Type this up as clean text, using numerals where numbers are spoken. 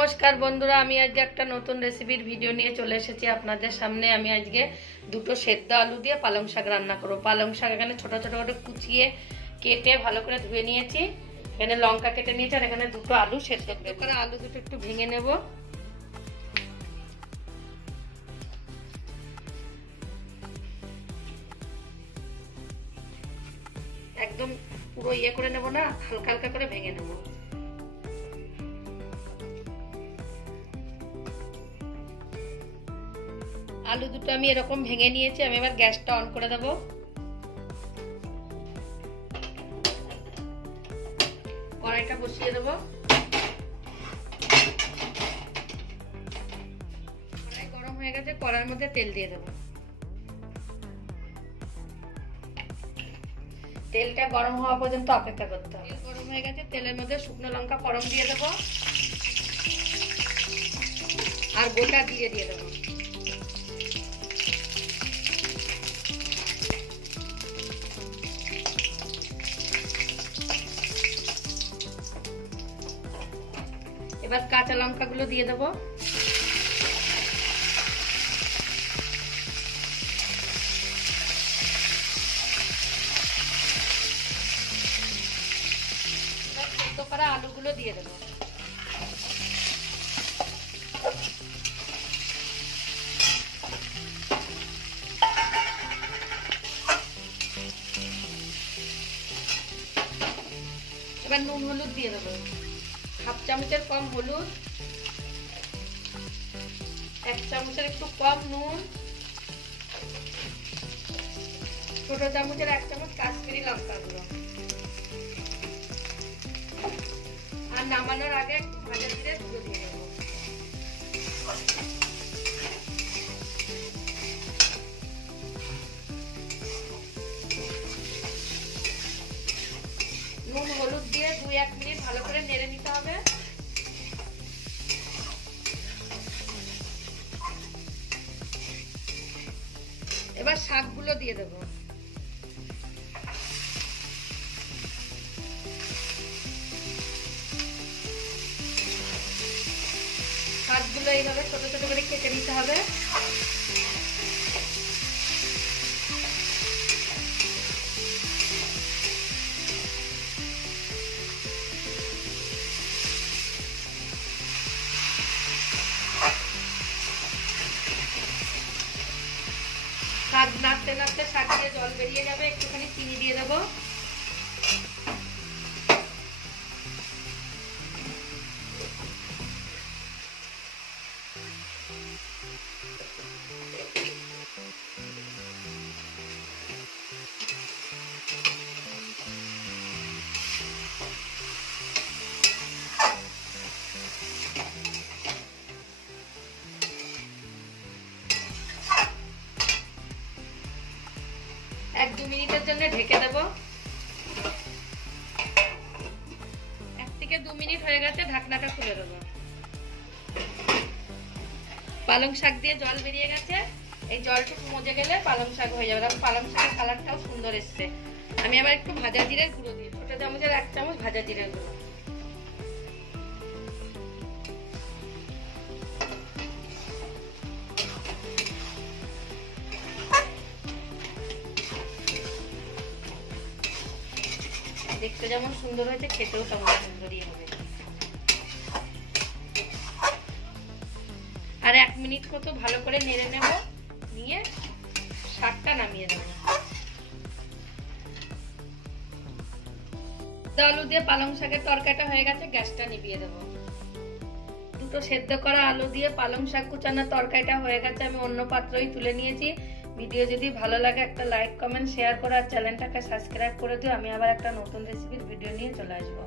নমস্কার বন্ধুরা, আমি আজকে একটা নতুন রেসিপির ভিডিও নিয়ে চলে এসেছি আপনাদের সামনে। আমি আজকে দুটো সেদ্ধ আলু দিয়ে পালং শাক রান্না করব। পালং শাক এখানে ছোট ছোট করে কুচিয়ে কেটে ভালো করে ধুয়ে নিয়েছি। এখানে লঙ্কা কেটে নিয়েছি আর এখানে দুটো আলু সেদ্ধ করে আলু দুটো একটু ভেঙে নেব। একদম পুরো ইয়ে করে নেব না, হালকা হালকা করে ভেঙে নেব। আলু দুটো আমি এরকম ভেঙে নিয়েছি। আমি এবার গ্যাসটা অন করে দেব। কড়াইটা বসিয়ে দেব। কড়াই গরম হয়ে গেছে, কড়াইয়ের মধ্যে তেল দিয়ে দেব। তেলটা গরম হওয়া পর্যন্ত অপেক্ষা করতে হবে। তেল গরম হয়ে গেছে, তেলের মধ্যে শুকনো লঙ্কা ফোড়ন দিয়ে দেব আর গোটা জিরে দিয়ে দেব। এবার কাঁচা লঙ্কাগুলো দিয়ে দেবো। সেদ্ধ করা আলুগুলো দিয়ে দেবো। এবার নুন হলুদ দিয়ে দেবো। হাফ চামচের কম হলুদ, 1 চামচের একটু কম নুন, ছোট চামচের 1 চামচ কাশ্মীরি লঙ্কা গুঁড়ো, আর নামানোর আগে ভাজা জিরে গুঁড়ো দিয়ে দেবো। নুন হলুদ দিয়ে 2-1 মিনিট ভালো করে নেড়ে নিতে হবে। এবার শাকগুলো দিয়ে দেবো। শাকগুলো এইভাবে ছোট ছোট করে কেটে নিতে হবে। শাক নাড়তে নাড়তে শাক দিয়ে জল বেরিয়ে যাবে, একটুখানি চিনি দিয়ে দেবো। এক 2 মিনিটের জন্য ঢেকে দেব। 1 থেকে 2 মিনিট হয়ে গেছে, ঢাকনাটা খুলে দেবো। পালং শাক দিয়ে জল বেরিয়ে গেছে। এই জলটুকু মজে গেলে পালং শাক হয়ে যাবে। পালং শাকের কালারটাও সুন্দর এসছে। আমি আবার একটু ভাজা জিরের গুঁড়ো দিই, ছোট চামচের 1 চামচ ভাজা জিরের গুঁড়ো। দেখতে যেমন সুন্দর হয়েছে, খেতেও তেমন সুন্দরই হবে। আর 1 মিনিট মতো ভালো করে নেড়ে নেব, নিয়ে শাকটা নামিয়ে দেব। আলু দিয়ে পালং শাকের তরকারিটা হয়ে গেছে, গ্যাসটা নিভিয়ে দেব। দুটো সেদ্ধ করা আলু দিয়ে পালং শাক কুচানোর তরকারিটা হয়ে গেছে, আমি অন্য পাত্রই তুলে নিয়েছি। ভিডিও যদি ভালো লাগে একটা লাইক কমেন্ট শেয়ার করো আর চ্যানেলটাকে সাবস্ক্রাইব করে দিও। আমি আবার একটা নতুন রেসিপির ভিডিও নিয়ে চলে আসবো।